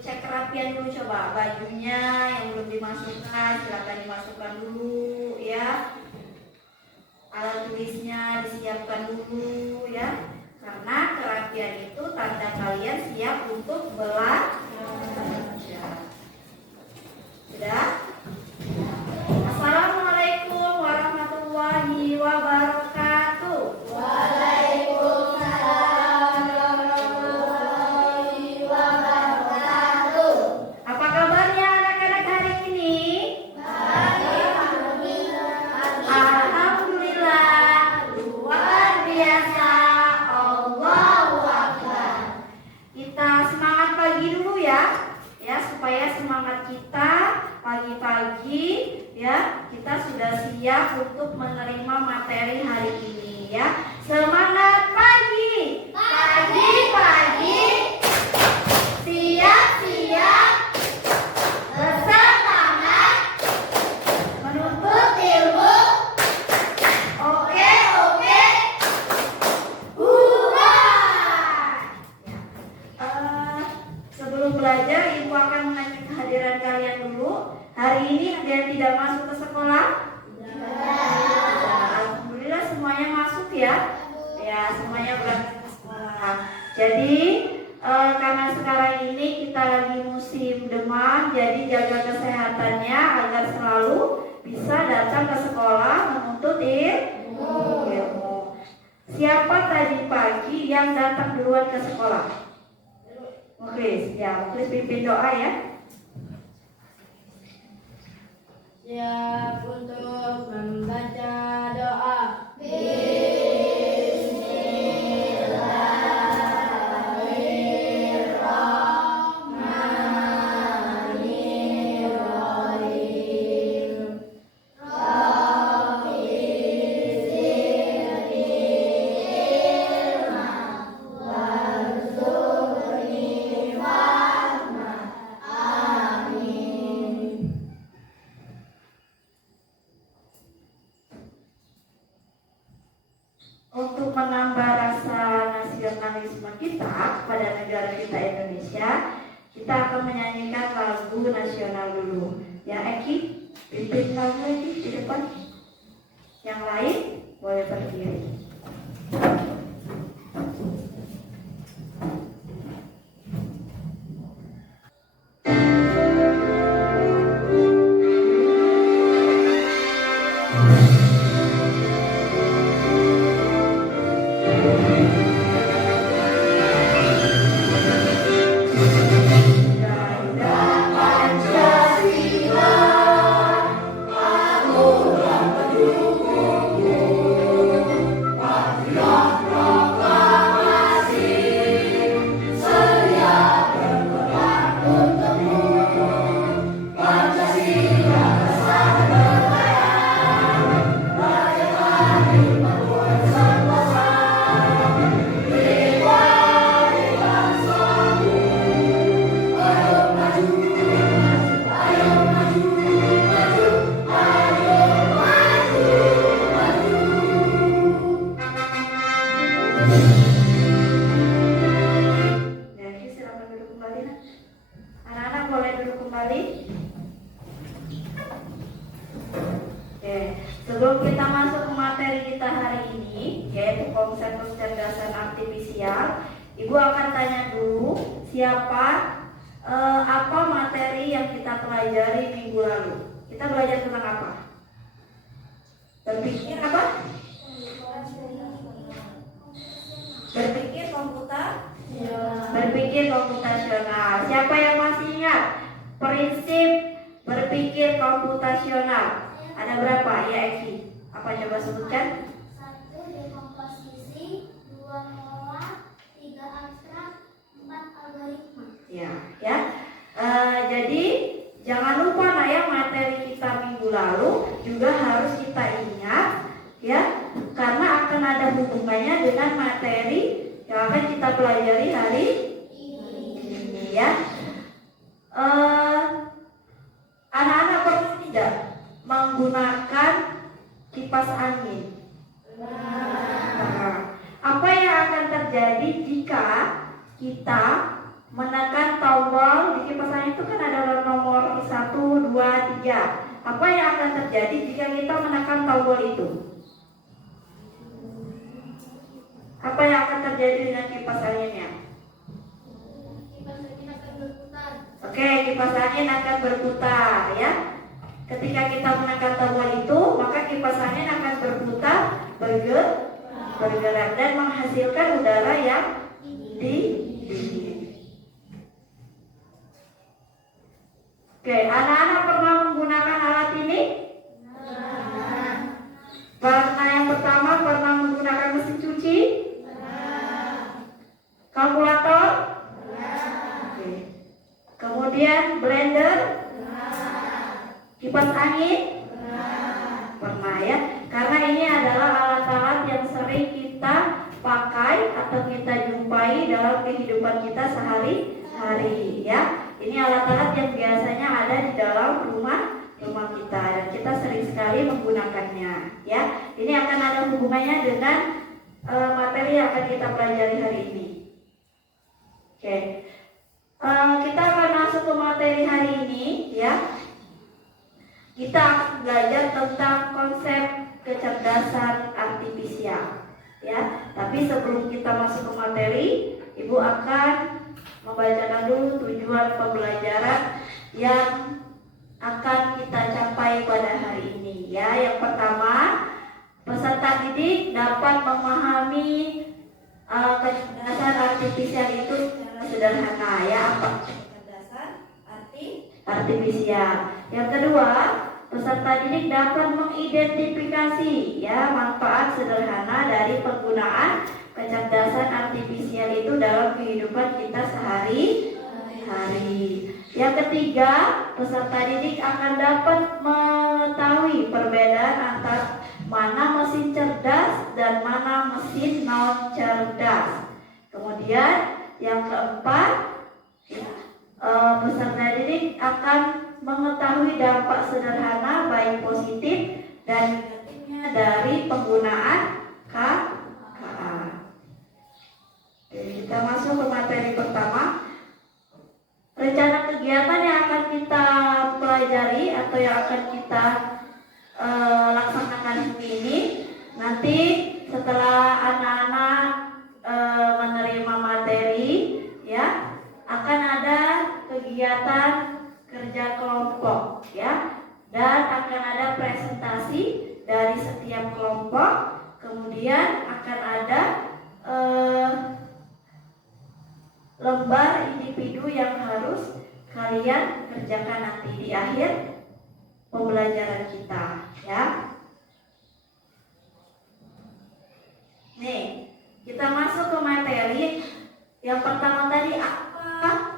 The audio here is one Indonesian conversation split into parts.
cek kerapian dulu, coba bajunya yang belum dimasukkan silakan dimasukkan dulu ya. Alat tulisnya disiapkan dulu ya. Karena kerapian itu tanda kalian siap untuk belajar. Sudah? Assalamualaikum warahmatullahi wabarakatuh. Waalaikumsalam warahmatullahi wabarakatuh. Apa kabarnya anak-anak hari ini? Baik, alhamdulillah. Alhamdulillah, luar biasa. Allahu Akbar. Kita semangat pagi dulu ya. Ya, supaya semangat kita pagi-pagi ya, kita sudah siap untuk menerima materi hari ini ya. Semangat pagi. Pagi-pagi siap-siap bersemangat menuntut ilmu. Oke, oke. Hurra! Sebelum belajar, Ibu akan mengecek kehadiran kalian dulu. Hari ini ada yang tidak masuk ke sekolah? Alhamdulillah semuanya masuk ya. Ya, semuanya berangkat ke sekolah. Jadi karena sekarang ini kita lagi musim demam, jadi jaga kesehatannya agar selalu bisa datang ke sekolah menuntut ilmu. Siapa tadi pagi yang datang duluan ke sekolah? Muklis, ya, Muklis pimpin doa ya. Siap untuk membaca doa. Bismillahirrahmanirrahim. Untuk menambah rasa nasionalisme kita pada negara kita Indonesia, kita akan menyanyikan lagu nasional dulu. Ya, Eki, pimpin lagu Eki di depan. Yang lain boleh berdiri. Sebelum kita masuk ke materi kita hari ini, yaitu konsep kecerdasan artifisial, Ibu akan tanya dulu apa materi yang kita pelajari minggu lalu. Kita belajar tentang apa? Berpikir apa? Berpikir komputasional. Siapa yang masih ingat prinsip berpikir komputasional? Ada berapa ya, Eki? Apa coba sebutkan? 1 dekomposisi, 2 pola, 3 abstrak, 4 algoritma. Ya. Jadi jangan lupa ya, materi kita minggu lalu juga harus kita ingat ya, karena akan ada hubungannya dengan materi yang akan kita pelajari hari ini ya. Anak-anak pernah tidak menggunakan kipas angin? Apa yang akan terjadi jika kita menekan tombol di kipas itu kan adalah nomor 1, 2, 3. Apa yang akan terjadi jika kita menekan tombol itu? Apa yang akan terjadi dengan kipas anginnya? Kipas angin akan berputar. Oke, kipas angin akan berputar ya. Ketika kita menekan tombol itu, maka kipas angin akan berputar, bergerak dan menghasilkan udara yang dingin. Oke, anak-anak pernah menggunakan alat ini? Pernah. Yang pertama pernah menggunakan mesin cuci? Kalkulator? Oke. Kemudian blender? Kipas angin? Pernah ya. Karena ini adalah alat-alat yang sering kita pakai atau kita jumpai dalam kehidupan kita sehari-hari ya. Ini alat-alat yang biasanya ada di dalam rumah kita dan kita sering sekali menggunakannya ya. Ini akan ada hubungannya dengan materi yang akan kita pelajari hari ini. Oke. Kita akan masuk ke materi hari ini ya. Kita akan belajar tentang konsep kecerdasan artifisial ya. Tapi sebelum kita masuk ke materi, Ibu akan membacakan dulu tujuan pembelajaran yang akan kita capai pada hari ini ya. Yang pertama, peserta didik dapat memahami kecerdasan artifisial itu secara sederhana ya. Apa kecerdasan artifisial? Yang kedua, peserta didik dapat mengidentifikasi ya manfaat sederhana dari penggunaan kecerdasan artifisial itu dalam kehidupan kita sehari-hari. Yang ketiga, peserta didik akan dapat mengetahui perbedaan antara mana mesin cerdas dan mana mesin non cerdas. Kemudian yang keempat, peserta didik akan mengetahui dampak sederhana baik positif dan negatifnya dari penggunaan KA. Oke, kita masuk ke materi pertama. Rencana kegiatan yang akan kita pelajari atau yang akan kita laksanakan hari ini, nanti setelah anak-anak menerima materi ya, akan ada kegiatan kerja kelompok ya, dan akan ada presentasi dari setiap kelompok. Kemudian akan ada lembar individu yang harus kalian kerjakan nanti di akhir pembelajaran kita ya. Nih, kita masuk ke materi. Yang pertama tadi, apa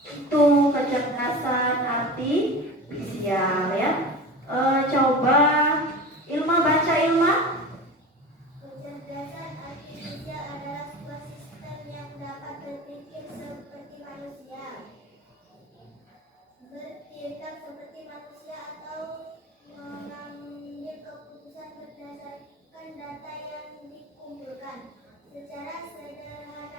itu kecerdasan artifisial ya. Coba Ilma baca, Ilma. Kecerdasan artifisial adalah sebuah sistem yang dapat berpikir seperti manusia, bertindak seperti manusia, atau mengambil keputusan berdasarkan data yang dikumpulkan. Secara sederhana,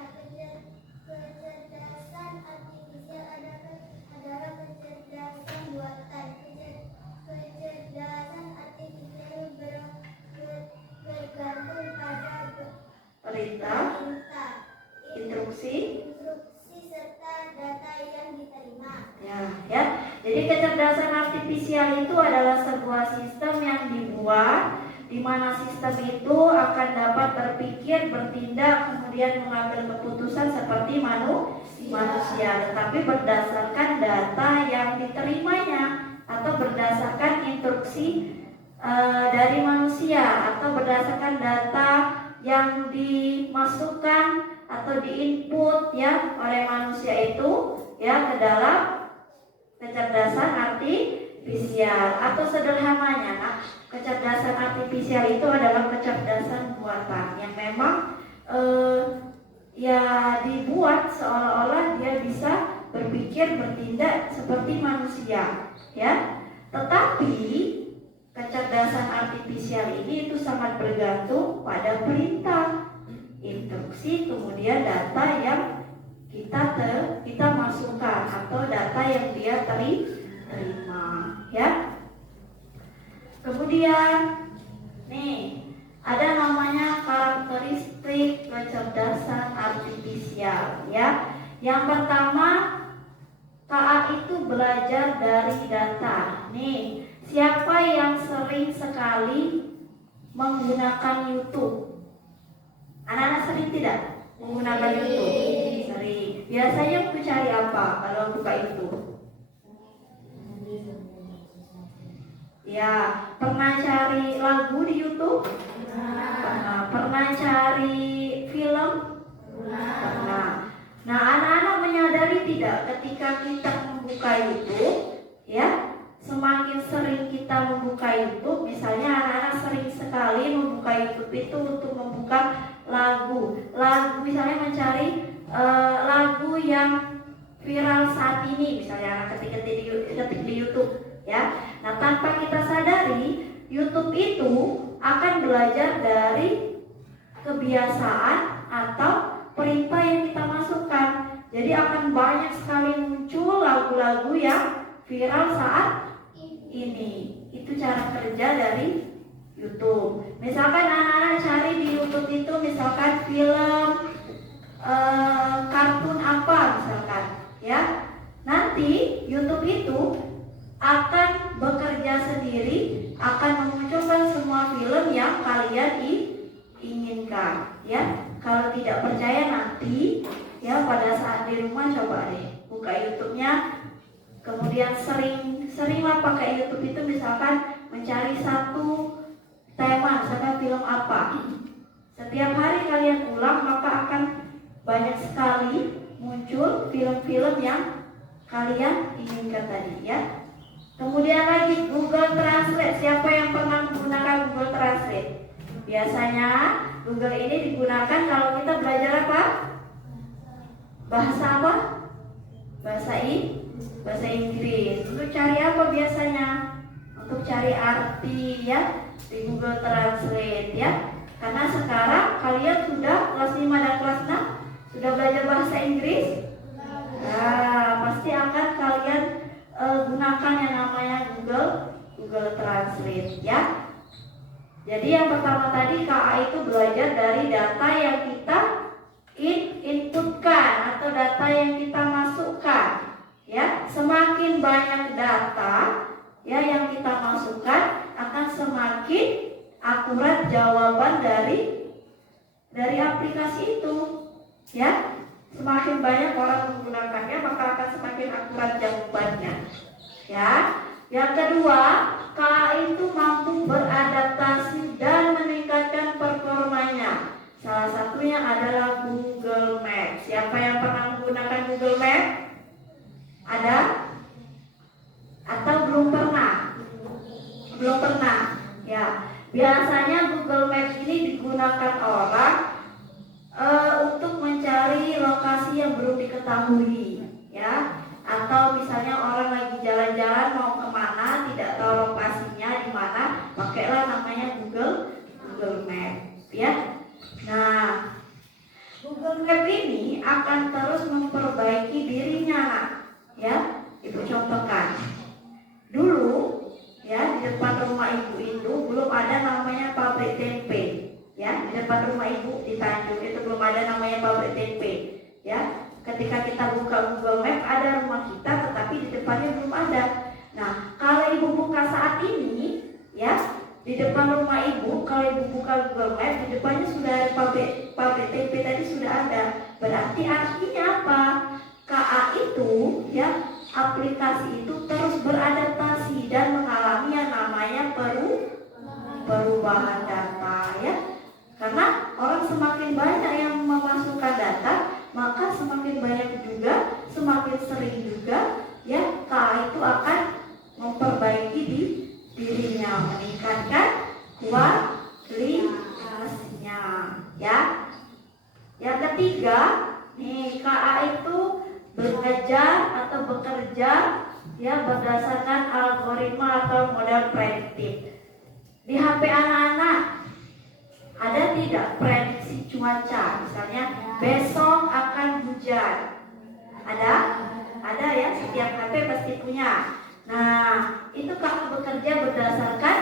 kecerdasan artifisial adalah kecerdasan buatan. Kecerdasan artifisial bergantung pada Perintah, instruksi serta data yang diterima. ya. Jadi kecerdasan artifisial itu adalah sebuah sistem yang dibuat di mana sistem itu akan dapat berpikir, bertindak, kemudian mengambil keputusan seperti manusia, tetapi berdasarkan data yang diterimanya atau berdasarkan instruksi dari manusia atau berdasarkan data yang dimasukkan atau diinput ya oleh manusia itu ya ke dalam kecerdasan artifisial. Atau sederhananya, kecerdasan artifisial itu adalah kecerdasan buatan yang memang ya dibuat seolah-olah dia bisa berpikir, bertindak seperti manusia ya. Tetapi kecerdasan artifisial ini itu sangat bergantung pada perintah, instruksi, kemudian data yang kita masukkan atau data yang dia terima, ya. Kemudian nih ada namanya karakteristik kecerdasan artifisial, ya. Yang pertama, KA itu belajar dari data. Nih, siapa yang sering sekali menggunakan YouTube? Anak-anak sering tidak menggunakan YouTube? Sering. Biasanya aku cari apa kalau buka itu? Ya, pernah cari lagu di YouTube? Pernah. Pernah cari film? Pernah. Nah, anak-anak menyadari tidak ketika kita membuka YouTube, ya, semakin sering kita membuka YouTube, misalnya anak-anak sering sekali membuka YouTube itu untuk membuka lagu misalnya mencari lagu yang viral saat ini, misalnya anak ketik di YouTube, ya. Nah, tanpa kita sadari, YouTube itu akan belajar dari kebiasaan atau perintah yang kita masukkan. Jadi akan banyak sekali muncul lagu-lagu yang viral saat ini. Itu cara kerja dari YouTube. Misalkan anak-anak cari di YouTube itu misalkan film kartun apa misalkan, ya. Nanti YouTube itu akan bekerja sendiri, akan memunculkan semua film yang kalian inginkan, ya. Kalau tidak percaya nanti, ya, pada saat di rumah coba deh buka YouTube-nya, kemudian seringlah pakai YouTube itu misalkan mencari satu tema, misalkan film apa. Setiap hari kalian ulang, maka akan banyak sekali muncul film-film yang kalian inginkan tadi, ya. Kemudian lagi Google Translate. Siapa yang pernah menggunakan Google Translate? Biasanya Google ini digunakan kalau kita belajar apa? Bahasa apa? Bahasa Inggris. Untuk cari apa biasanya? Untuk cari arti, ya, di Google Translate, ya. Karena sekarang kalian sudah kelas 5 dan kelas 6 sudah belajar bahasa Inggris. Nah, pasti akan kalian gunakan yang namanya Google Translate, ya. Jadi yang pertama tadi KA itu belajar dari data yang kita inputkan atau data yang kita masukkan, ya. Semakin banyak data, ya, yang kita masukkan, akan semakin akurat jawaban dari aplikasi itu, ya. Semakin banyak orang menggunakannya, maka akan semakin akurat jawabannya, ya. Yang kedua, KA itu mampu beradaptasi dan meningkatkan performanya. Salah satunya adalah Google Maps. Siapa yang pernah menggunakan Google Maps? Ada? Atau belum pernah? Belum pernah, ya. Biasanya Google Maps ini digunakan orang untuk mencari lokasi yang belum diketahui, ya. Atau misalnya orang lagi jalan-jalan mau kemana, tidak tahu lokasinya di mana, pakailah namanya Google Map, ya. Nah, Google Map ini akan terus memperbaiki dirinya, ya. Ibu contohkan. Dulu, ya, di depan rumah ibu itu belum ada namanya pabrik tempe, ya. Di depan rumah ibu di Tanjung itu belum ada namanya pabrik tempe, ya. Ketika kita buka Google Map ada rumah kita, tetapi di depannya belum ada. Nah, kalau ibu buka saat ini, ya, di depan rumah ibu, kalau ibu buka Google Map, di depannya sudah ada pabrik tempe tadi sudah ada. Berarti artinya apa? KA itu, ya, aplikasi itu terus beradaptasi dan mengalami yang namanya perubahan data, ya. Karena orang semakin banyak yang memasukkan data, maka semakin banyak juga, semakin sering juga, ya, KA itu akan memperbaiki dirinya, meningkatkan kualitasnya, ya. Yang ketiga, nih, KA itu belajar atau bekerja, ya, berdasarkan algoritma atau model prediktif. Di HP anak-anak ada tidak prediksi cuaca? Misalnya besok akan hujan. Ada? Ada ya, setiap HP pasti punya. Nah, itu kamu bekerja berdasarkan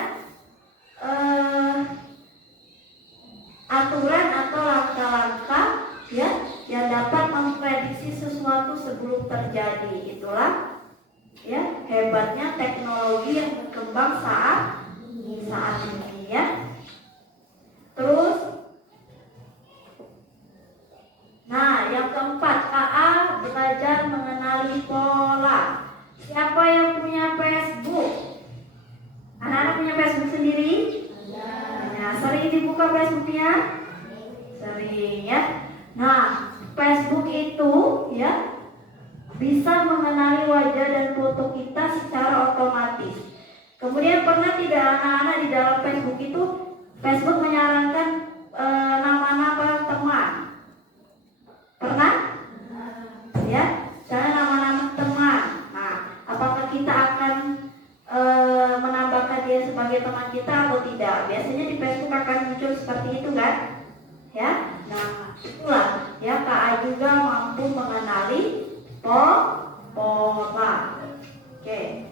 aturan atau langkah-langkah ya yang dapat memprediksi sesuatu sebelum terjadi. Itulah ya hebatnya teknologi yang berkembang saat ini ya. Terus, nah yang keempat, KA belajar mengenali pola. Siapa yang punya Facebook? Anak-anak punya Facebook sendiri? Nah, sering dibuka Facebooknya? Sering ya. Nah, Facebook itu ya bisa mengenali wajah dan foto kita secara otomatis. Kemudian pernah tidak anak-anak di dalam Facebook itu Facebook menyarankan nama-nama teman? Pernah? Ya, misalnya nama-nama teman. Nah, apakah kita akan menambahkan dia sebagai teman kita atau tidak? Biasanya di Facebook akan muncul seperti itu kan? Ya, nah itulah ya KA juga mampu mengenali pola. Oke.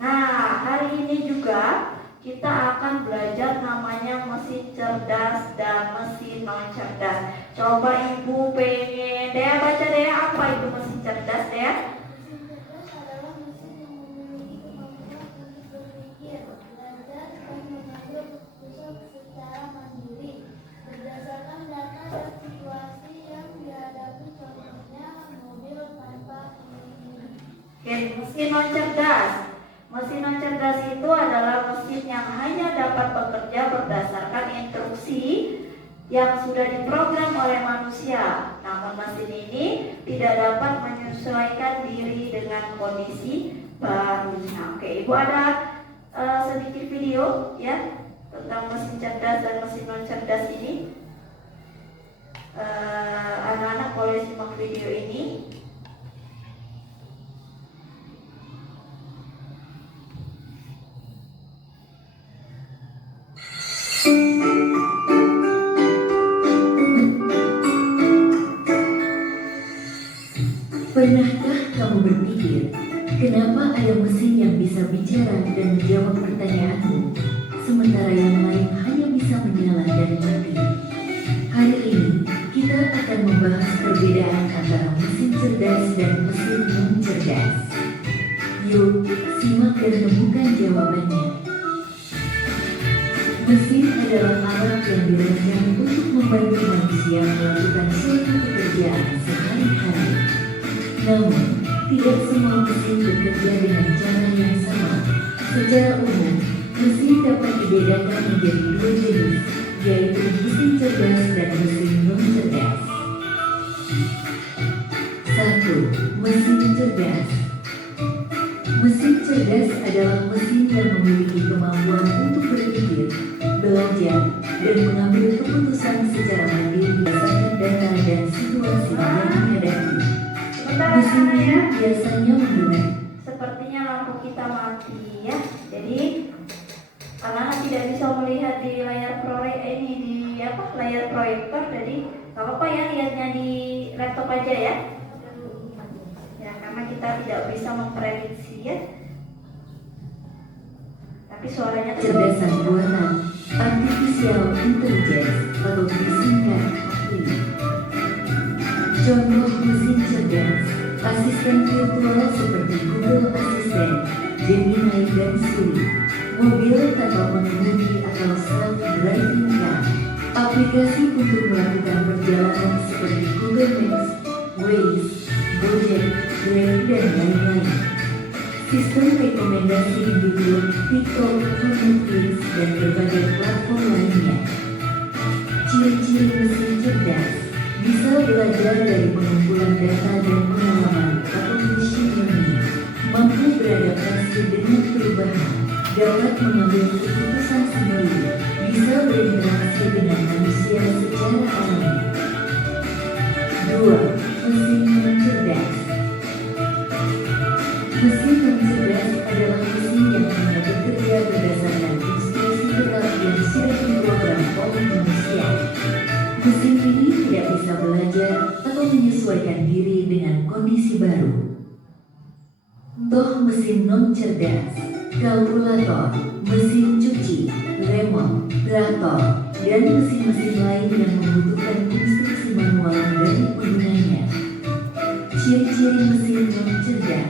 Nah, hari ini juga kita akan belajar namanya mesin cerdas dan mesin non cerdas. Coba ibu pengen Dea baca Dea, apa itu mesin cerdas Dea? Mesin cerdas adalah mesin yang memiliki kemampuan untuk berpikir, belajar, dan mengambil keputusan secara mandiri berdasarkan data dan situasi yang dihadapi, contohnya mobil tanpa pengemudi. Oke, mesin non cerdas. Mesin non cerdas itu adalah mesin yang hanya dapat bekerja berdasarkan instruksi yang sudah diprogram oleh manusia. Namun mesin ini tidak dapat menyesuaikan diri dengan kondisi barunya. Oke, Ibu ada sedikit video ya tentang mesin cerdas dan mesin non cerdas ini. Anak-anak boleh simak video ini. Pernahkah kamu berpikir, kenapa ada mesin yang bisa bicara dan menjawab pertanyaanmu, sementara yang lain hanya bisa menyala dan mati? Hari ini, kita akan membahas perbedaan antara mesin cerdas dan mesin non cerdas. Yuk, simak dan temukan jawabannya. Mesin adalah alat yang dirancang untuk membantu manusia melakukan suatu pekerjaan sehari-hari. Namun, tidak semua mesin bekerja dengan cara yang sama. Secara umum, mesin dapat dibedakan menjadi dua jenis, yaitu mesin cerdas dan mesin non cerdas. 1. Mesin cerdas. Mesin cerdas adalah mesin yang memiliki kemampuan untuk berpikir, belajar, dan mengambil keputusan secara mandiri berdasarkan data dan situasi yang dihadapi. Mesin ini biasanya menggunakan. Sepertinya lampu kita mati ya. Jadi anak-anak tidak bisa melihat di layar layar proyektor. Jadi nggak apa-apa ya lihatnya di laptop aja ya. Ya karena kita tidak bisa memprediksi ya. Tapi suaranya Kecerdasan buatan, artificial intelligence atau disingkat AI. Contoh mesin cerdas, asisten virtual seperti Google Assistant, Gemini dan Siri, mobil tanpa pengemudi atau self-driving car, aplikasi untuk melakukan perjalanan seperti Google Maps, Waze, Gojek, Grab, dan lain-lain. Sistem rekomendasi di YouTube, TikTok, Netflix, dan berbagai platform lainnya. Ciri-ciri mesin cerdas bisa belajar dari pengumpulan data dan pengalaman atau machine learning, mampu beradaptasi dengan perubahan, dapat mengambil keputusan sendiri, bisa berinteraksi dengan manusia secara alami. 2. Mesin non cerdas. Mesin non cerdas adalah mesin yang hanya bekerja berdasarkan instruksi tetap yang sudah diprogram oleh manusia. Mesin ini tidak bisa belajar atau menyesuaikan diri dengan kondisi baru. Toh mesin non cerdas, kalkulator, mesin cuci, remote, traktor, dan mesin-mesin lain yang membutuhkan instruksi manual dari penggunanya. Ciri-ciri mesin non cerdas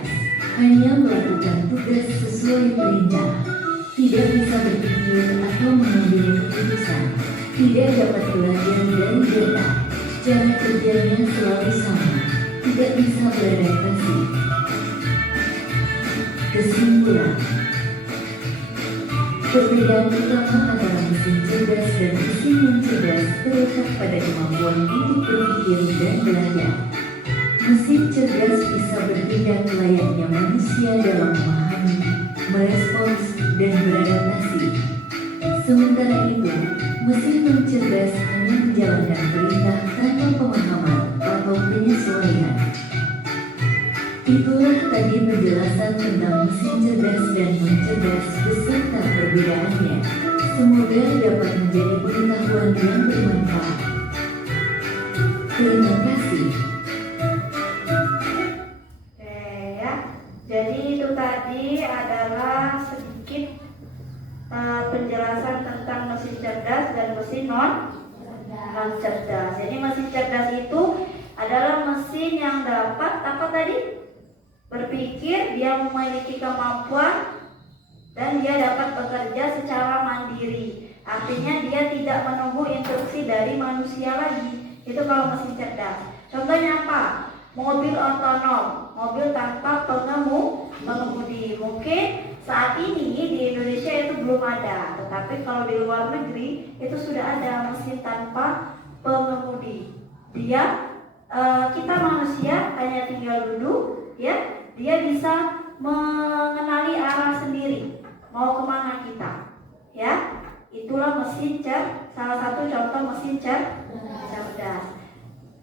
hanya melakukan tugas sesuai perintah, tidak bisa berpikir atau mengambil keputusan, tidak dapat belajar dari data, cara kerjanya selalu sama, tidak bisa beradaptasi. Kesimpulan, perbedaan utama antara mesin cerdas dan mesin non cerdas terletak pada kemampuan untuk berpikir dan belajar. Mesin cerdas bisa bertindak layaknya manusia dalam memahami, merespons, dan beradaptasi. Sementara itu, mesin non cerdas hanya menjalankan perintah tanpa pemahaman atau penyesuaian. Itulah tadi penjelasan tentang mesin cerdas dan non cerdas beserta perbedaannya. Semoga dapat menjadi pengetahuan yang bermanfaat. Terima kasih. Jadi itu tadi adalah sedikit penjelasan tentang mesin cerdas dan mesin non cerdas. Jadi mesin cerdas itu adalah mesin yang dapat apa tadi? Berpikir, dia memiliki kemampuan dan dia dapat bekerja secara mandiri. Artinya dia tidak menunggu instruksi dari manusia lagi. Itu kalau mesin cerdas. Contohnya apa? Mobil otonom, mobil tanpa pengemudi. Mungkin saat ini di Indonesia itu belum ada, tetapi kalau di luar negeri itu sudah ada mesin tanpa pengemudi. Kita manusia hanya tinggal duduk, ya, dia bisa mengenali arah sendiri, mau kemana kita, ya. Itulah mesin salah satu contoh mesin cerdas.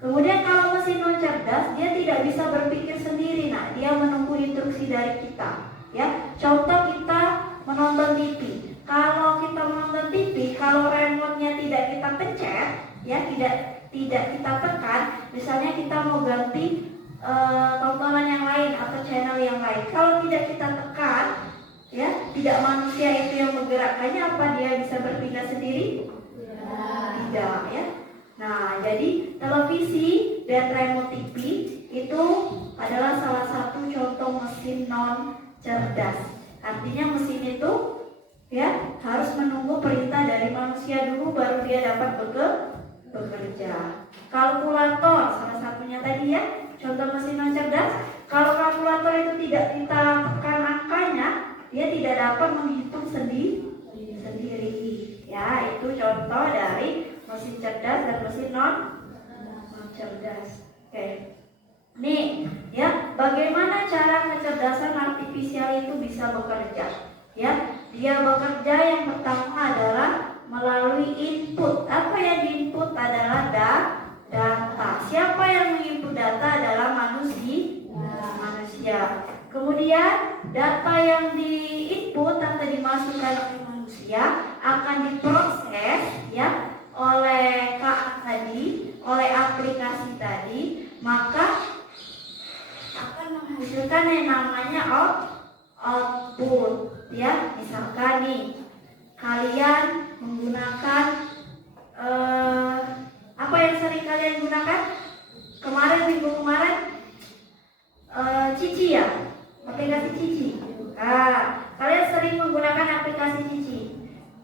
Kemudian kalau mesin non cerdas, dia tidak bisa berpikir sendiri. Nah, dia menunggu instruksi dari kita. Ya, contoh kita menonton TV. Kalau kita menonton TV, kalau remote-nya tidak kita pencet, ya tidak kita tekan. Misalnya kita mau ganti tontonan yang lain atau channel yang lain. Kalau tidak kita tekan, ya tidak manusia itu yang menggerakkannya, apa dia bisa berpindah sendiri? Tidak, ya. Nah, jadi televisi dan remote TV itu adalah salah satu contoh mesin non cerdas. Artinya mesin itu ya harus menunggu perintah dari manusia dulu baru dia dapat bekerja. Kalkulator salah satunya tadi ya, contoh mesin non cerdas. Kalau kalkulator itu tidak kita tekan angkanya, dia tidak dapat menghitung sendiri. Ya, itu contoh dari mesin cerdas dan mesin non cerdas. Oke. Nih, ya, bagaimana cara kecerdasan artifisial itu bisa bekerja? Ya, dia bekerja yang pertama adalah melalui input. Apa yang diinput adalah data. Siapa yang menginput data adalah manusia. Kemudian data yang diinput atau dimasukkan oleh manusia akan diproses ya oleh oleh aplikasi tadi, maka akan menghasilkan yang namanya output ya. Misalkan nih kalian menggunakan apa yang sering kalian gunakan minggu kemarin Cici ya, aplikasi Cici. Nah, kalian sering menggunakan aplikasi Cici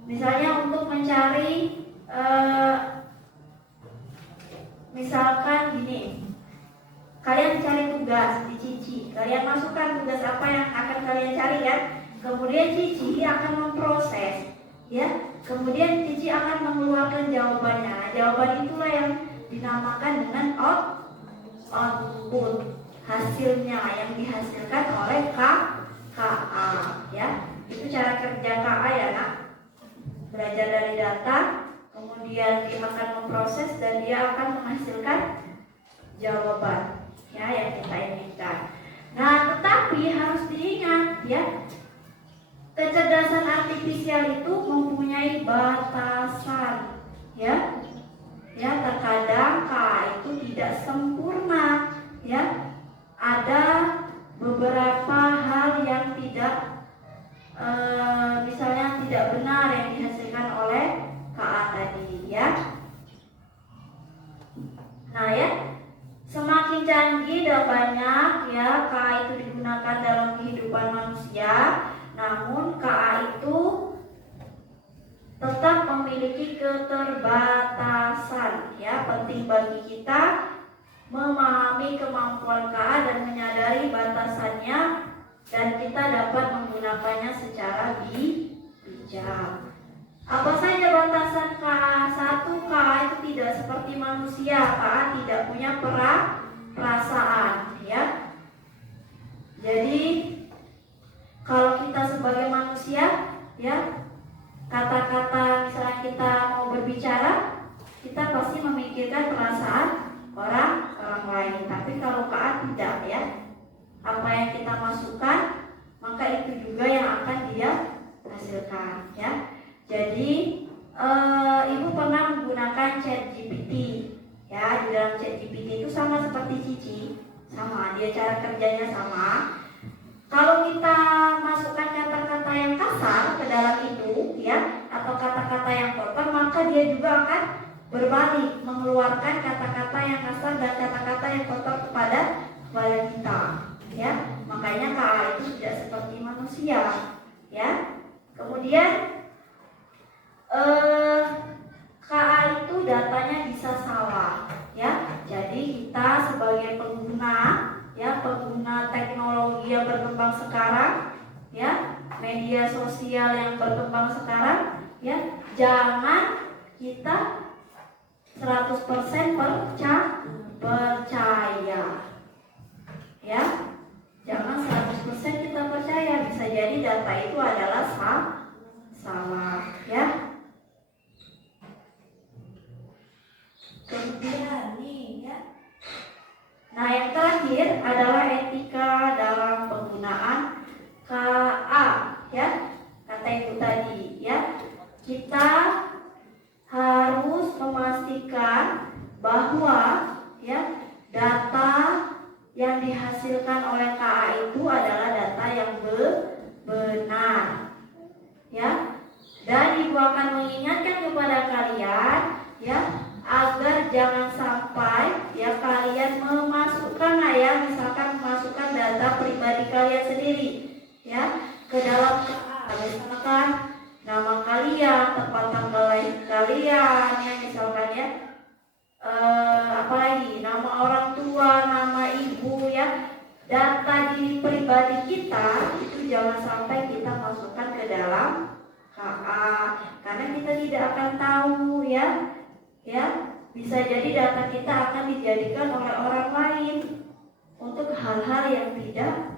misalnya untuk mencari misalkan gini, kalian cari tugas di Cici, kalian masukkan tugas apa yang akan kalian cari kan, kemudian Cici akan memproses ya, kemudian Cici akan mengeluarkan jawabannya. Nah, jawaban itulah yang dinamakan dengan output, hasilnya yang dihasilkan oleh KA ya. Itu cara kerja KA ya nak, belajar dari data, kemudian dia akan memproses dan dia akan menghasilkan jawaban ya yang kita inginkan. Nah, tetapi harus diingat ya, kecerdasan artifisial itu mempunyai batasan ya. Ya, terkadang KA itu tidak sempurna, ya. Ada beberapa hal yang tidak misalnya tidak benar yang dihasilkan oleh KA tadi, ya. Nah, ya, semakin canggih dan banyak ya KA itu digunakan dalam kehidupan manusia, namun KA itu tetap memiliki keterbatasan, ya. Penting bagi kita memahami kemampuan KA dan menyadari batasannya, dan kita dapat menggunakannya secara bijak. Apa saja batasan KA? Satu, KA itu tidak seperti manusia. KA tidak punya perasaan, ya. Jadi kalau kita sebagai manusia, ya, kata-kata misalnya kita mau berbicara, kita pasti memikirkan perasaan orang lain. Tapi kalau KA tidak, ya. Apa yang kita masukkan, maka itu juga yang akan dia hasilkan, ya. Jadi Ibu pernah menggunakan ChatGPT, ya. Di dalam ChatGPT itu sama seperti Cici, sama dia cara kerjanya sama. Kalau kita masukkan kata-kata yang kasar ke dalam itu, ya, atau kata-kata yang kotor, maka dia juga akan berbalik mengeluarkan kata-kata yang kasar dan kata-kata yang kotor kepada kita, ya. Makanya KA itu tidak seperti manusia, ya. Kemudian KA itu datanya bisa salah, ya. Jadi kita sebagai pengguna, ya, pengguna teknologi yang berkembang sekarang, ya, media sosial yang berkembang sekarang, ya, jangan kita 100% percaya, ya. Jangan 100% kita percaya, bisa jadi data itu adalah salah, ya. Kemudian nih, ya. Nah, yang terakhir adalah etika dalam penggunaan KA, ya. Kata Ibu tadi, ya. Kita harus memastikan bahwa, ya, data yang dihasilkan oleh KA itu adalah data yang benar, ya. Dan Ibu akan mengingatkan kepada kalian, ya, agar jangan sampai, ya, kalian memasukkan, ya, misalkan memasukkan data pribadi kalian sendiri, ya, ke dalam KA. Misalkan nama kalian, tempat tanggal lahir kalian, ya, misalkan, ya, apalagi nama orang tua, nama ibu, ya. Data diri pribadi kita itu jangan sampai kita masukkan ke dalam KA, karena kita tidak akan tahu, ya, bisa jadi data kita akan dijadikan oleh orang lain untuk hal-hal yang tidak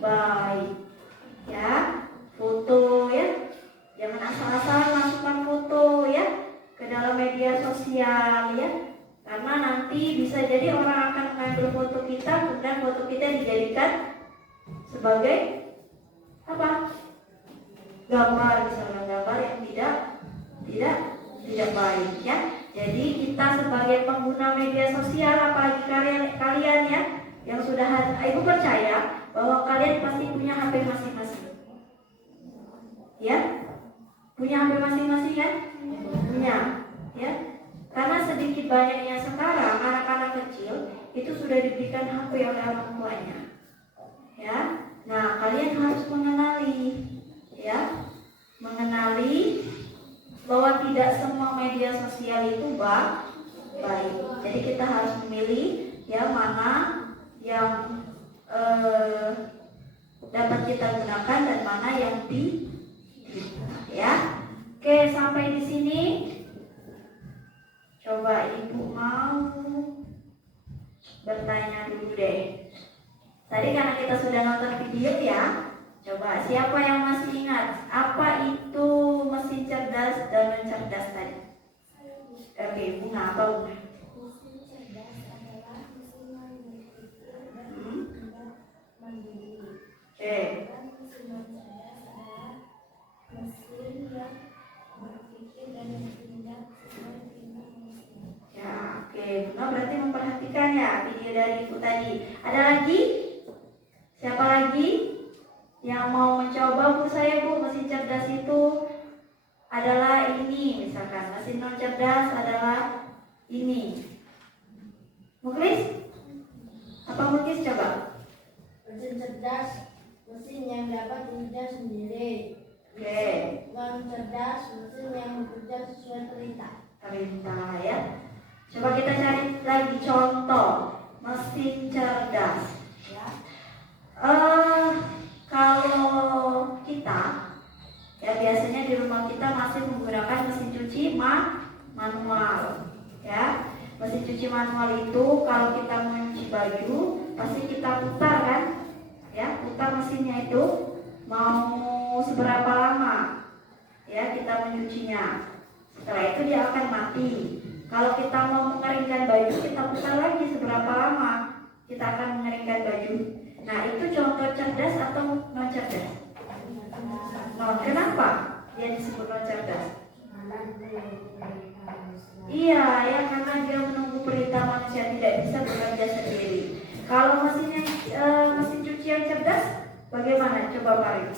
baik, ya. Foto, ya, jangan asal-asalan masukkan foto, ya, ke dalam media sosial, ya, karena nanti bisa jadi orang akan mengambil foto kita, kemudian foto kita dijadikan sebagai apa? Gambar, misalnya gambar yang tidak baik, ya. Jadi kita sebagai pengguna media sosial, apalagi kalian, ya, yang sudah, Ibu percaya bahwa kalian pasti punya HP masing-masing, ya. Punya HP masing-masing, kan? Punya, ya. Karena sedikit banyaknya sekarang anak-anak kecil itu sudah diberikan HP oleh orang tuanya, ya. Nah, kalian harus mengenali, ya, bahwa tidak semua media sosial itu baik. Jadi kita harus memilih, ya, mana yang dapat kita gunakan dan mana yang tidak, ya. Oke, sampai di sini. Coba Ibu mau bertanya dulu deh. Tadi karena kita sudah nonton video, ya. Coba siapa yang masih ingat apa itu mesin cerdas dan mencerdas tadi? Oke, Bunga, apa Bunga? Mesin cerdas adalah mesin yang berpikir dan bertindak mandiri. Oke. Dan mesin cerdas adalah mesin yang berpikir dan bertindak sesuai keinginan mesin. Ya, oke. Bunga dari Ibu tadi. Ada lagi? Siapa lagi yang mau mencoba? Bu, saya Bu, mesin cerdas itu adalah ini, misalkan mesin non cerdas adalah ini. Muklis? Apa Muklis coba? Mesin cerdas, mesin yang dapat bekerja sendiri. Oke. Non cerdas, mesin yang bekerja sesuai Perintah ya. Coba kita cari lagi contoh mesin cerdas. Ya. Kalau kita ya biasanya di rumah kita masih menggunakan mesin cuci manual. Ya, mesin cuci manual itu kalau kita mencuci baju pasti kita putar kan? Ya, putar mesinnya itu mau seberapa lama ya kita menyucinya. Setelah itu dia akan mati. Kalau kita mau mengeringkan baju, kita putar lagi seberapa lama kita akan mengeringkan baju. Nah, itu contoh cerdas atau non cerdas? Non. Kenapa dia disebut non cerdas? Iya, ya karena dia menunggu perintah manusia, tidak bisa bekerja sendiri. Kalau mesin cuci yang cerdas, bagaimana? Coba Farid.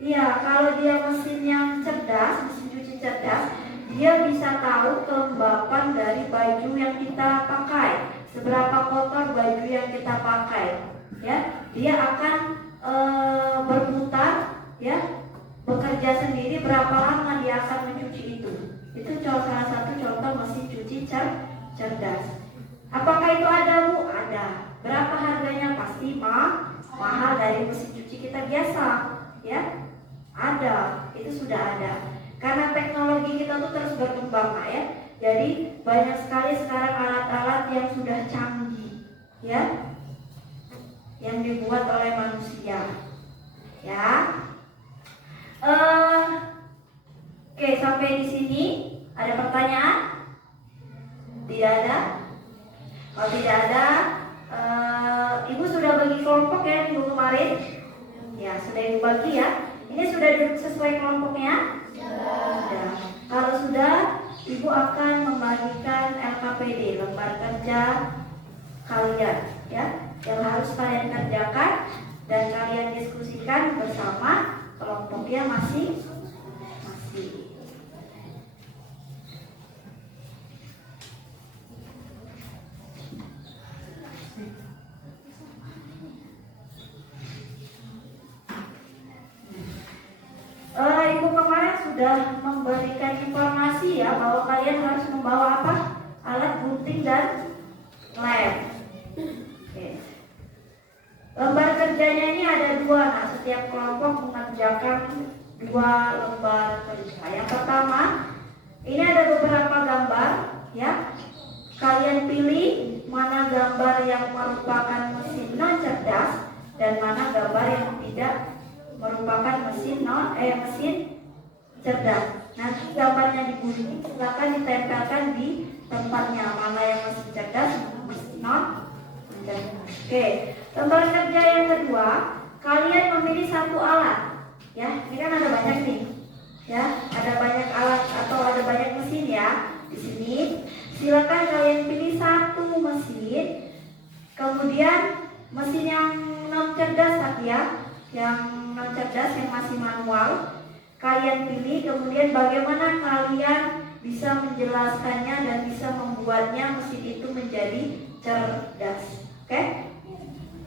Iya, kalau dia mesin yang cerdas, mesin cuci cerdas, dia bisa tahu kelembapan dari baju yang kita pakai, seberapa kotor baju yang kita pakai. Ya, dia akan berputar, ya, bekerja sendiri berapa lama dia akan mencuci itu. Itu salah satu contoh mesin cuci cerdas. Apakah itu ada Bu? Ada. Berapa harganya? Pasti mahal dari mesin cuci kita biasa, ya. Ada, itu sudah ada. Karena teknologi kita tuh terus berkembang, ya. Jadi banyak sekali sekarang alat-alat yang sudah canggih, ya, yang dibuat oleh manusia, ya. Oke, sampai di sini ada pertanyaan? Tidak ada? Kalau tidak ada, Ibu sudah bagi kelompok ya minggu kemarin? Ya, sudah Ibu bagi ya. Ini sudah sesuai kelompoknya? Sudah. Kalau sudah, Ibu akan membagikan LKPD, lembar kerja kalian, ya, yang harus kalian kerjakan dan kalian diskusikan bersama kelompoknya masing-masing. Ibu kemarin sudah memberikan informasi ya bahwa kalian harus membawa apa? Alat gunting dan lem. Oke. Lembar kerjanya ini ada 2. Nah, setiap kelompok mengerjakan 2 lembar kerja. Yang pertama, ini ada beberapa gambar ya. Kalian pilih mana gambar yang merupakan mesin non cerdas dan mana gambar yang tidak merupakan mesin cerdas. Nanti gambarnya digunting, silakan ditempelkan di tempatnya mana yang mesin cerdas, mesin non cerdas. Oke, lembar kerja yang kedua, kalian memilih 1 alat. Ya, ini kan ada banyak nih. Ya, ada banyak alat atau ada banyak mesin ya. Di sini silakan kalian pilih 1 mesin. Kemudian mesin yang non cerdas ya, yang non cerdas yang masih manual kalian pilih, kemudian bagaimana kalian bisa menjelaskannya dan bisa membuatnya mesin itu menjadi cerdas. Oke?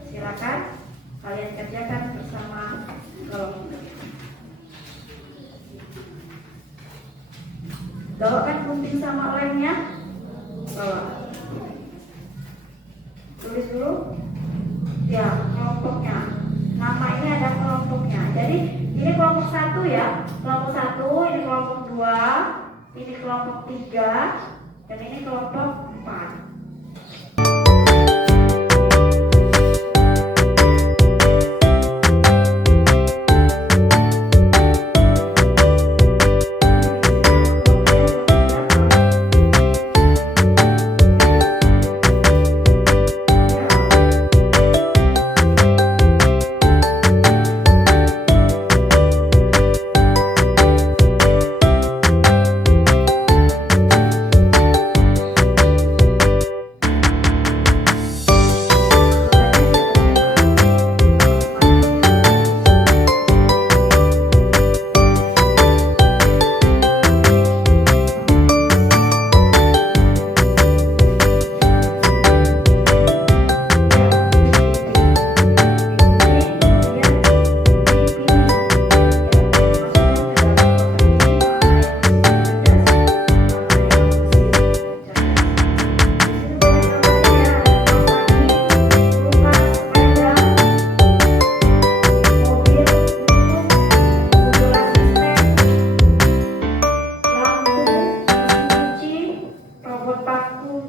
Silakan kalian kerjakan bersama kelompok. Bawakan gunting sama lemnya. Bawa. Tulis dulu. Ya, kelompoknya. Nama ini ada kelompoknya. Jadi ini kelompok 1 ya. Kelompok 1, ini kelompok 2, ini kelompok 3, dan ini kelompok 4.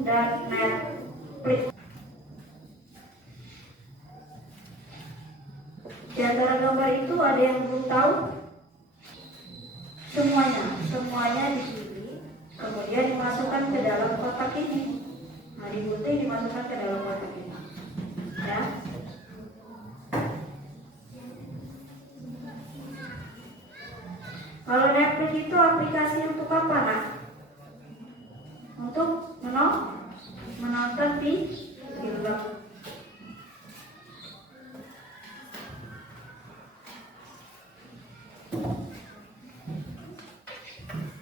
dan Netflix. Di antara gambar itu ada yang belum tahu? Semuanya dipilih, kemudian dimasukkan ke dalam kotak ini. Nah, digunting dimasukkan ke dalam kotak ini. Ya. Kalau Netflix itu aplikasi untuk apa, nak? Untuk menonton film.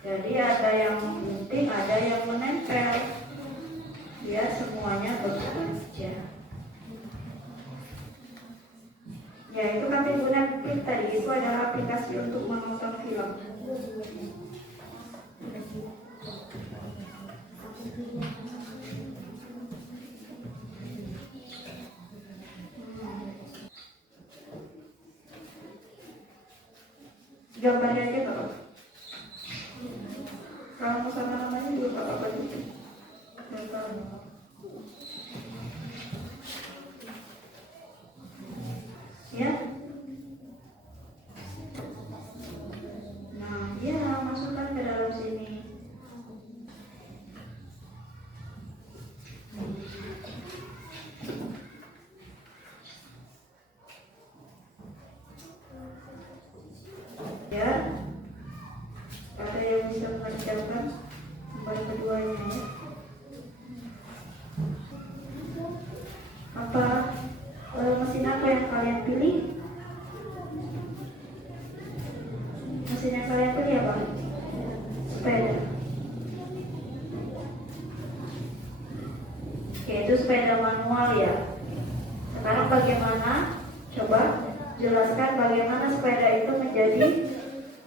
Jadi ada yang gunting, ada yang menempel. Ya, semuanya bekerja. Ya, itu kategori Netflix tadi. Itu adalah aplikasi untuk menonton film. Gambarnya aja kalau kalau sama namanya juga apa gitu. Ya. Nah, ya masukkan ke dalam sini. Ya, ada yang bisa mengerjakan gambar keduanya ya. Apa mesin apa yang kalian pilih? Mesin yang kalian pilih apa? Sepeda. Oke, itu sepeda manual ya. Sekarang bagaimana? Coba jelaskan bagaimana sepeda itu menjadi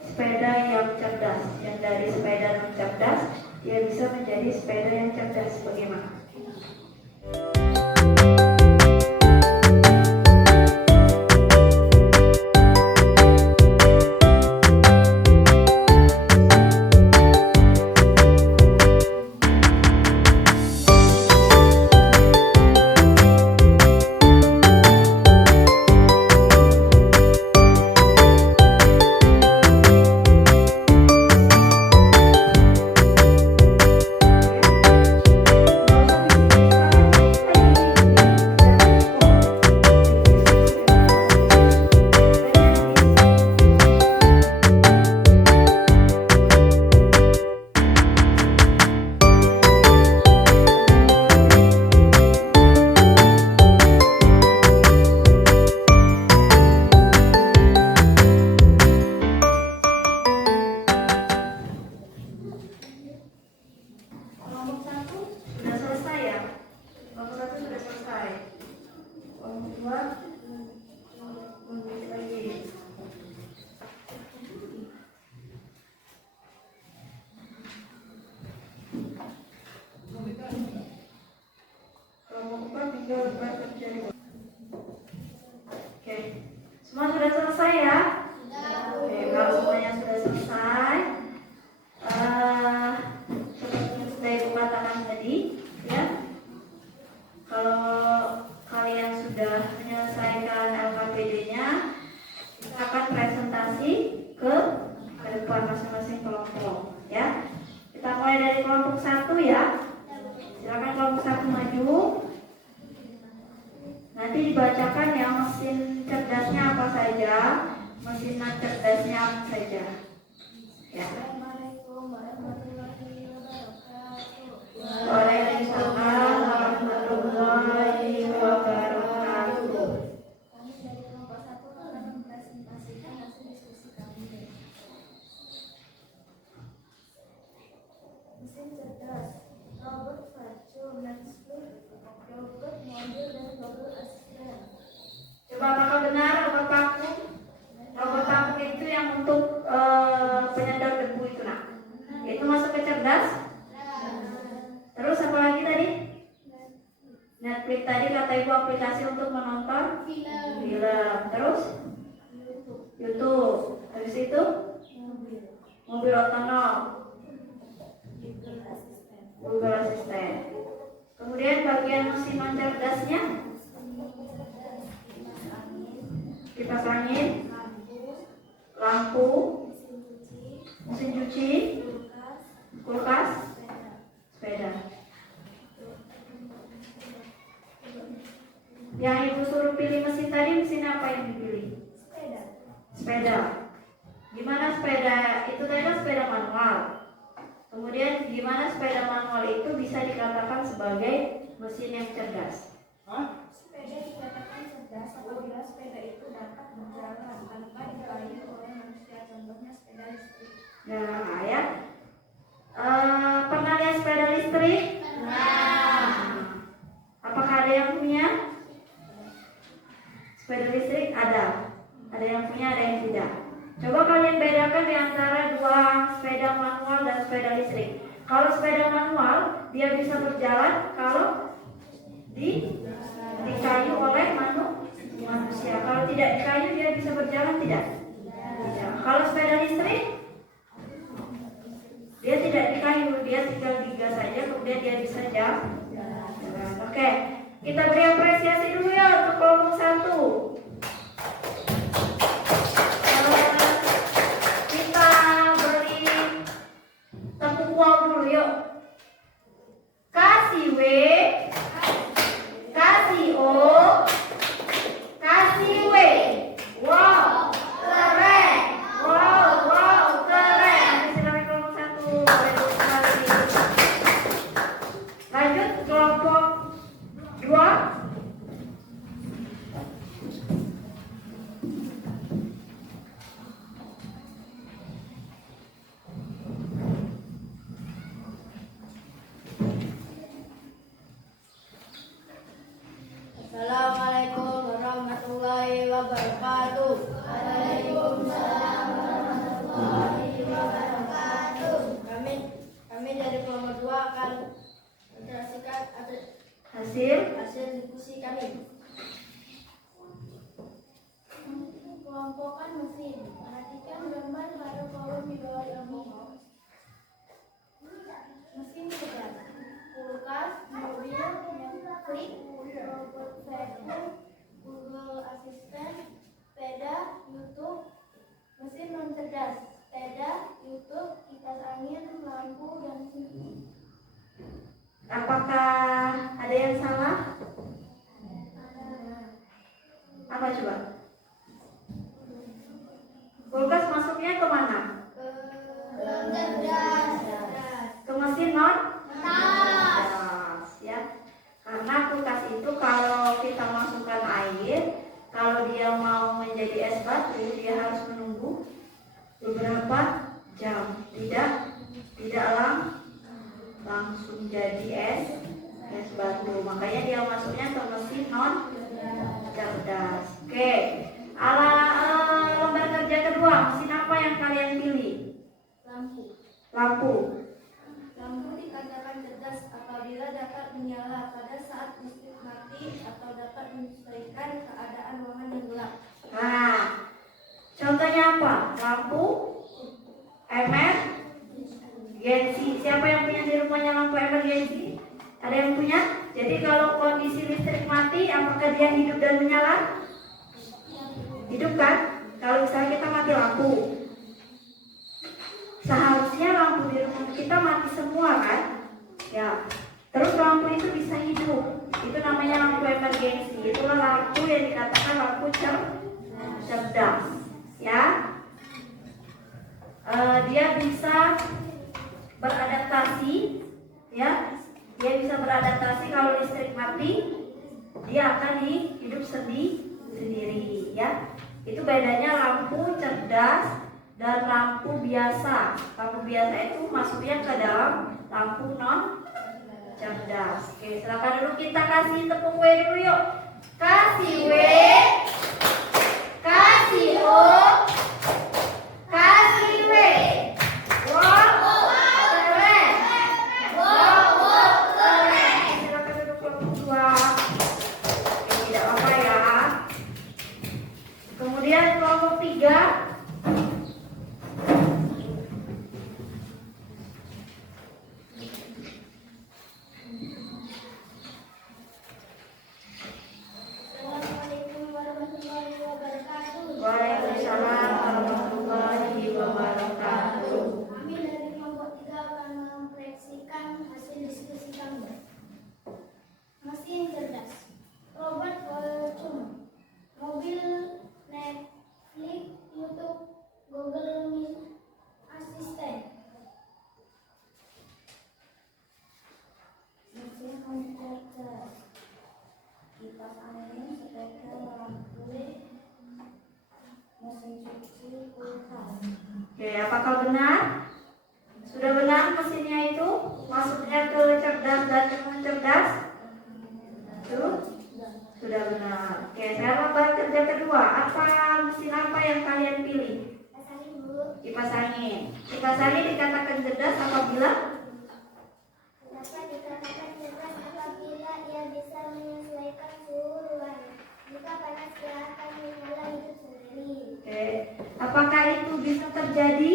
sepeda yang cerdas. Yang dari sepeda yang cerdas, dia bisa menjadi sepeda yang cerdas. Bagaimana? Oke, semua sudah selesai ya? Oke, kalau semuanya sudah selesai, seperti yang sudah Ibu katakan tadi, ya. Kalau kalian sudah menyelesaikan LKPD-nya, kita akan presentasi ke depan masing-masing kelompok, ya. Kita mulai dari kelompok 1 ya. Silakan kelompok 1 maju. Nanti dibacakan ya mesin cerdasnya apa saja, mesin cerdasnya apa saja. Ya. Assalamualaikum warahmatullahi wabarakatuh. Waalaikumsalam warahmatullahi wabarakatuh. Kami dari kelompok 1 akan mempresentasikan hasil diskusi kami. Mesin cerdas, robot vacuum, Netflix, yogurt, mobil, dan Google Assistant. Coba apakah benar robot vakum? Robot vakum itu yang untuk penyedot debu itu nak. Itu masuk ke cerdas. Terus apa lagi tadi? Netflix tadi kata Ibu aplikasi untuk menonton film. Terus YouTube. Habis itu mobil otonom. Google Assistant. bagian mesin non cerdasnya? Kipas angin, lampu, mesin cuci, kulkas, sepeda. Yang ibu suruh pilih mesin tadi, mesin apa yang dipilih? Sepeda. Gimana sepeda? Itu tadi kan sepeda manual. Kemudian gimana sepeda manual itu bisa dikatakan sebagai mesin yang cerdas? Sepeda dikatakan cerdas apabila sepeda itu dapat berjalan tanpa dirayu oleh manusia. Contohnya sepeda listrik. Nah, ya. Pernah lihat sepeda listrik? Nah. Apakah ada yang punya? Sepeda listrik ada. Ada yang punya, ada yang tidak. Coba kalian bedakan di antara dua sepeda manual dan sepeda listrik. Kalau sepeda manual, dia bisa berjalan kalau dikayu oleh manusia. Kalau tidak dikayu, dia bisa berjalan tidak? Tidak. Kalau sepeda listrik, dia tidak dikayu, dia tinggal digas saja, kemudian dia bisa jalan. Oke, kita beri apresiasi dulu ya untuk kelompok 1. Kita beri tepuk wow dulu yuk. Kasih W, kasih O, kasih W. Wow, keren. Wow, keren. Silakan kelompok 1. Lanjut kelompok 2. Assalamualaikum warahmatullahi wabarakatuh. Waalaikumsalam warahmatullahi wabarakatuh. Kami dari kelompok 2 akan menjelaskan hasil diskusi kami. Kelompokan mesin. Perhatikan gambar pada kolom di bawah ini. Mesin cerdas, kulkas, mobil, Netflix, robot vacuum, Google Assistant, sepeda, YouTube, mesin non cerdas, sepeda, YouTube, kipas angin, lampu, dan mesin. Apakah ada yang salah? Apa coba? Kulkas masuknya ke mana? Ke mesin non cerdas, ya. Karena kulkas itu kalau kita masukkan air, kalau dia mau menjadi es batu, dia harus menunggu beberapa jam. Tidak langsung jadi es batu. Makanya dia masuknya ke mesin non cerdas. Oke. Lembar kerja kedua, mesin apa yang kalian pilih? Lampu. Lampu dikatakan cerdas apabila dapat menyala pada saat listrik mati atau dapat menyesuaikan keadaan ruangan yang gelap. Nah, contohnya apa? Lampu emergensi. Siapa yang punya di rumahnya lampu emergensi? Ada yang punya? Jadi kalau kondisi listrik mati, apakah dia hidup dan menyala? Hidup kan? Kalau misalnya kita mati lampu, seharusnya lampu di rumah kita mati semua kan? Ya. Terus lampu itu bisa hidup. Itu namanya lampu emergensi. Itulah lampu yang dikatakan lampu cerdas. Ya. Dia bisa beradaptasi, ya. Dia bisa beradaptasi kalau listrik mati, dia akan hidup sendiri, ya. Itu bedanya lampu cerdas dan lampu biasa. Lampu biasa itu masuknya ke dalam lampu non cerdas. Oke, silakan dulu kita kasih tepung W dulu yuk. Kasih W, kasih O, kasih W. Wow, keren. Wow, keren. Silakan duduk kelompok 2. Oke, tidak apa ya. Kemudian kelompok 3. mereka melakui mesin cuci kulkas. Oke, apakah benar? Sudah benar mesinnya itu masuknya ke cerdas dan non cerdas? Itu sudah benar. Oke, saya lembar kerja kedua. Mesin apa yang kalian pilih? Kipas angin. Kipas angin dikatakan cerdas apabila Dapat dikatakan cerdas apabila ia bisa menyesuaikan suhu ruangan. Jika panas ia akan menyala hidup sendiri. Oke, apakah itu bisa terjadi?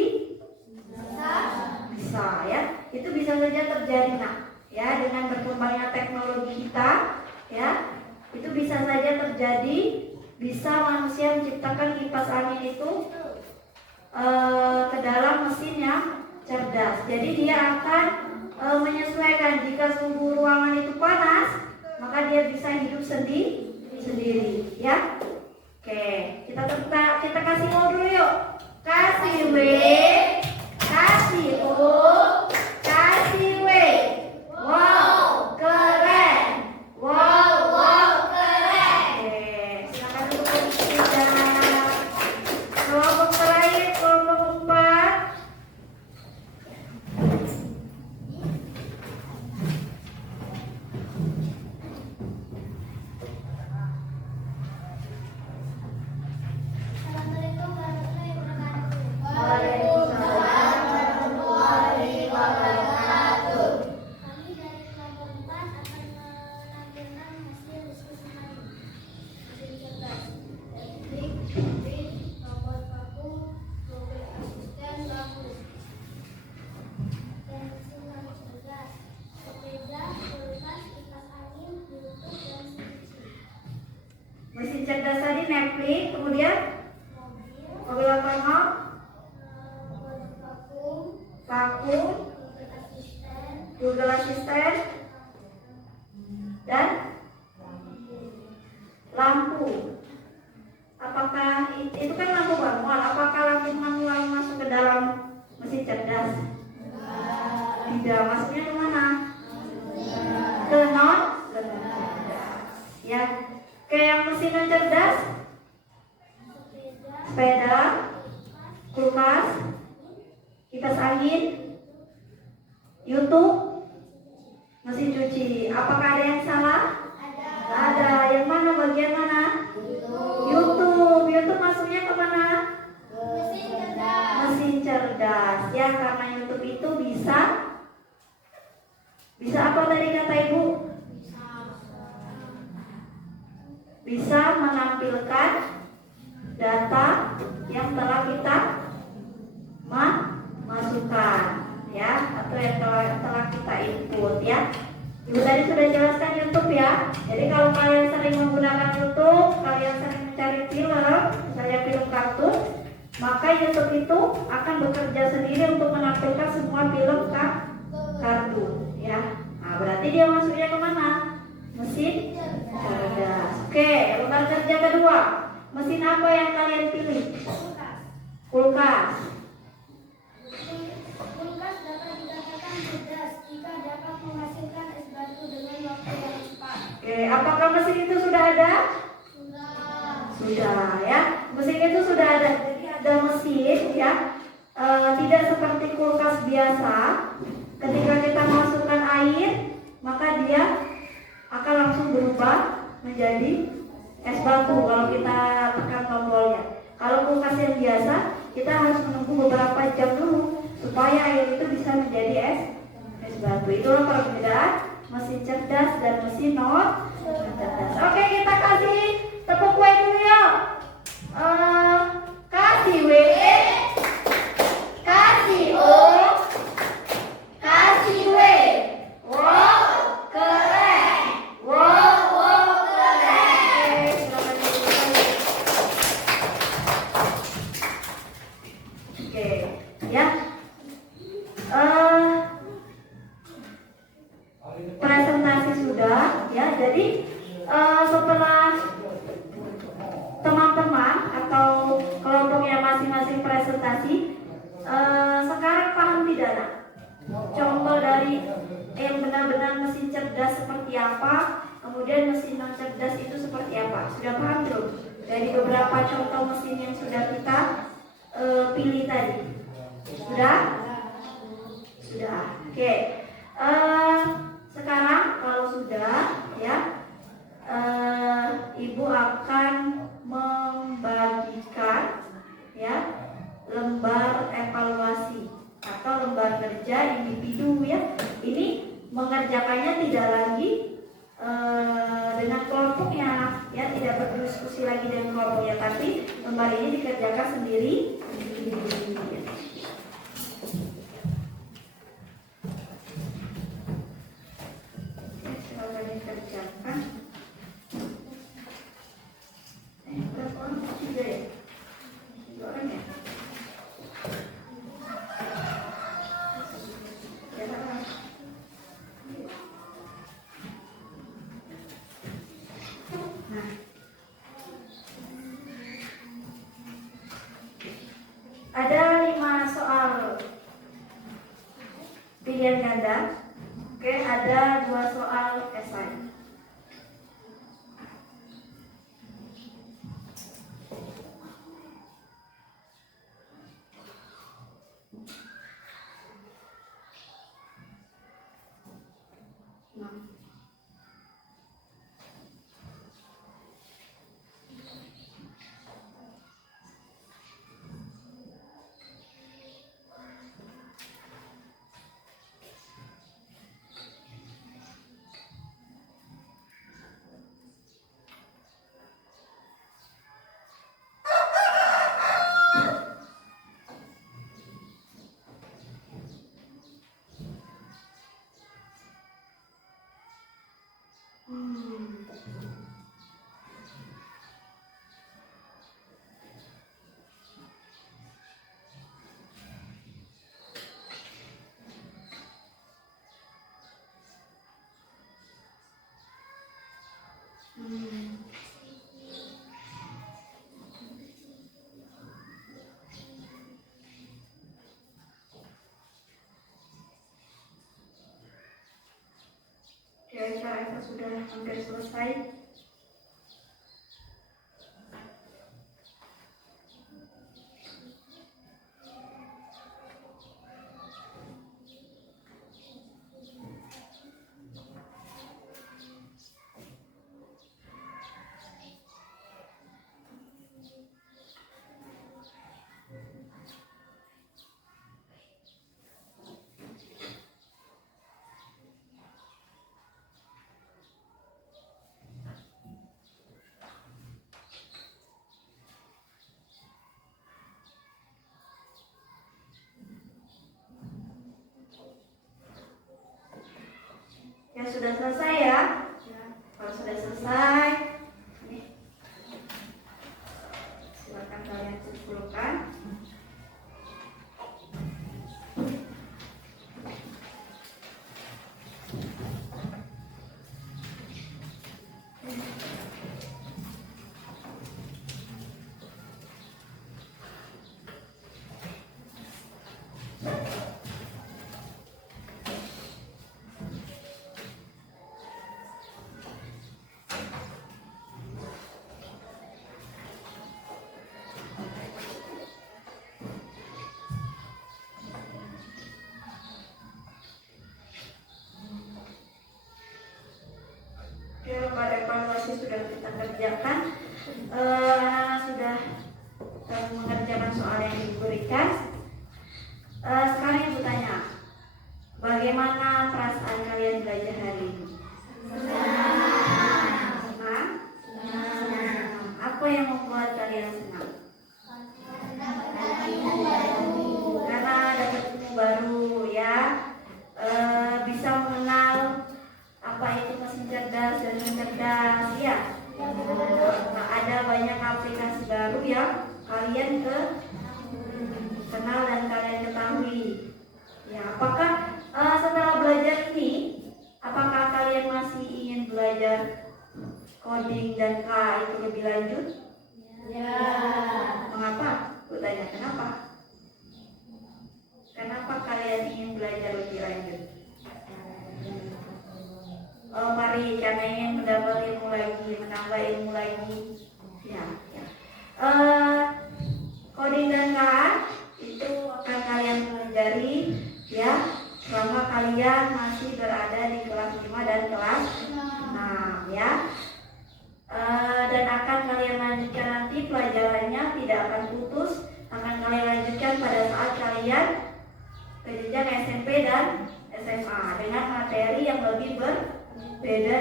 Bisa ya. Itu bisa saja terjadi nak. Ya, dengan berkembangnya teknologi kita, ya, itu bisa saja terjadi. Bisa manusia menciptakan kipas angin itu ke dalam mesin yang cerdas. Jadi dia akan menyesuaikan. Jika suhu ruangan itu panas, maka dia bisa hidup sendiri, ya. Oke, kita kasih O dulu yuk. Kasih W, kasih O, kasih W. Wow, keren. Wow, keren. Oke, silakan duduk posisi dan kelompok terakhir, kelompok 4. Assalamualaikum warahmatullahi wabarakatuh. Waalaikumsalam warahmatullahi wabarakatuh. Kami dari kelompok 4 akan menampilkan hasil diskusi kami. Mesin cerdas, elektrik, bin, robot vakum, mobil asisten, lampu. Dan mesin non cerdas, sepeda, kulkas, kipas angin, YouTube, dan cuci. Mesin cerdas tadi Netflix, kemudian Mobil, mobil otonom, robot vakum, vakum, mobil asisten, Google Assistant, dan lampu. Apakah itu kan lampu manual? Apakah lampu manual masuk ke dalam mesin cerdas? Tidak. Masuknya ke mana? Ke non cerdas. Ya. Ke yang mesin non cerdas? Sepeda, kulkas, kipas angin, YouTube, mesin cuci. Apakah ada yang salah? Ada. Yang mana? Bagian mana? YouTube. YouTube masuknya ke mana? mesin cerdas. Mesin cerdas. Ya, karena YouTube itu bisa apa tadi kata Ibu? Bisa menampilkan data yang telah kita masukkan, ya, atau yang telah kita input, ya. Ibu tadi sudah jelaskan YouTube, ya. Jadi kalau kalian sering menggunakan YouTube, kalian sering mencari film, misalnya film kartun, maka YouTube itu akan bekerja sendiri untuk menampilkan semua film kartun, ya. Nah, berarti dia masuknya ke mana? Mesin cerdas. Oke, lembar kerja kedua. Mesin apa yang kalian pilih? Kulkas. Kulkas dapat dikatakan cerdas jika dapat menghasilkan es batu dengan waktu yang cepat. Oke, apakah mesin itu sudah ada? Sudah, ya. Mesin itu sudah ada. Jadi ada mesin, ya. Tidak seperti kulkas biasa. Ketika kita masukkan air, maka dia akan langsung berubah menjadi es batu kalau kita tekan tombolnya. Kalau kulkas yang biasa, kita harus menunggu beberapa jam dulu supaya air itu bisa menjadi es batu. Itulah perbedaan mesin cerdas dan mesin non cerdas. Oke, kita kasih tepuk W dulu ya. Kasih W, kasih O, kasih W. Wow, keren. Wow, keren. Silakan duduk. Oke, ya. Presentasi sudah, ya. Jadi setelah teman-teman atau kelompoknya masing-masing presentasi, sekarang paham tidak, nak? Contoh dari yang benar benar-benar mesin cerdas seperti apa, kemudian mesin non cerdas itu seperti apa. Sudah paham belum? Dari beberapa contoh mesin yang sudah kita pilih tadi. Sudah? Sudah. Oke. Sekarang kalau sudah, ya, Ibu akan membagikan, ya, lembar evaluasi atau lembar kerja individu, ya. Ini mengerjakannya tidak lagi dengan kelompoknya, ya, tidak berdiskusi lagi dengan kelompoknya, tapi lembar ini dikerjakan sendiri. Silakan dikerjakan. Berapa orang? 3 ya? 3 orang ya? Nah, ada 5 soal pilihan ganda. Oke, ada 2 soal esai. Nah. Kira-kira sudah hampir selesai. Ya, sudah selesai ya. Kalau sudah selesai, nih, silakan kalian kumpulkan. Pada evaluasi sudah kita kerjakan, sudah mengerjakan soal yang diberikan. Sekarang Ibu tanya, bagaimana perasaan kalian belajar hari ini? Senang? Apa yang membuat kalian senang? Karena dapat ilmu baru, ya, bisa mengenal apa itu mesin cerdas dan cerdas, ya. Nah, ada banyak aplikasi baru yang kalian kenal dan kalian ketahui. Ya, apakah setelah belajar ini, apakah kalian masih ingin belajar coding dan K itu lebih lanjut? Ya. Mengapa? Aku tanya kenapa? Kenapa kalian ingin belajar lebih lanjut? mari karena ingin mendapat ilmu lagi, menambah ilmu lagi. Ya. Coding dan KA itu akan kalian pelajari ya selama kalian masih berada di kelas 5 dan kelas 6 ya. Dan akan kalian lanjutkan nanti pelajarannya, tidak akan putus, akan kalian lanjutkan pada saat kalian ke jenjang SMP dan SMA dengan materi yang lebih berbeda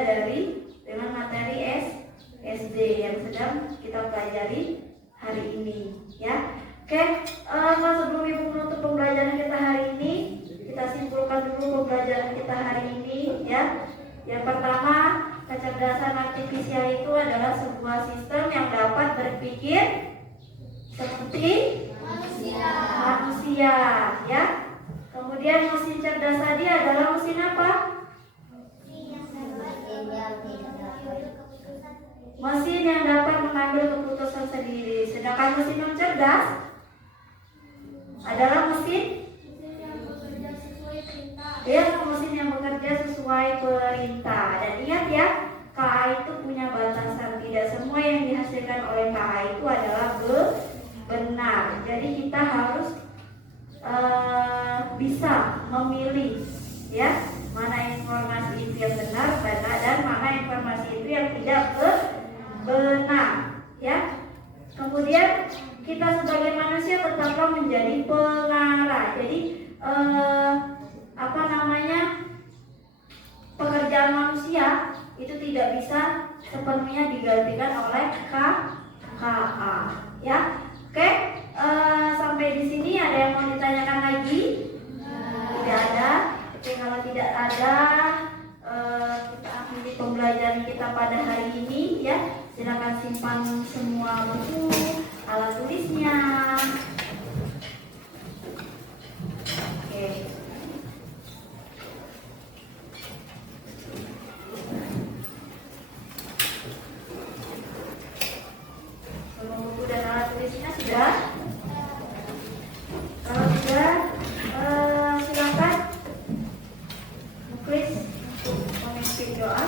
dengan materi SD yang sedang kita pelajari hari ini ya. Oke, sebelum ibu menutup pembelajaran kita hari ini, kita simpulkan dulu pembelajaran kita hari ini ya. Yang pertama, kecerdasan artifisial itu adalah sebuah sistem yang dapat berpikir seperti manusia ya. Kemudian mesin cerdas tadi adalah mesin apa? Mesin yang dapat mengambil keputusan sendiri. Sedangkan mesin non cerdas adalah mesin yang bekerja sesuai perintah. Dan ingat ya, KA itu punya batasan. Tidak semua yang dihasilkan oleh KA itu adalah benar. Jadi kita harus bisa memilih ya, mana informasi itu yang benar dan mana informasi itu yang tidak benar ya. Kemudian kita sebagai manusia tetaplah menjadi pengarah. Jadi pekerjaan manusia itu tidak bisa sepenuhnya digantikan oleh KA ya. Oke, sampai di sini ada yang mau ditanyakan lagi? Tidak ada. Oke, kalau tidak ada, kita akhiri pembelajaran kita pada hari ini ya. Silakan simpan semua buku, alat tulisnya. Oke. Semua buku dan alat tulisnya sudah? Kalau sudah, silakan Muklis untuk memimpin doa.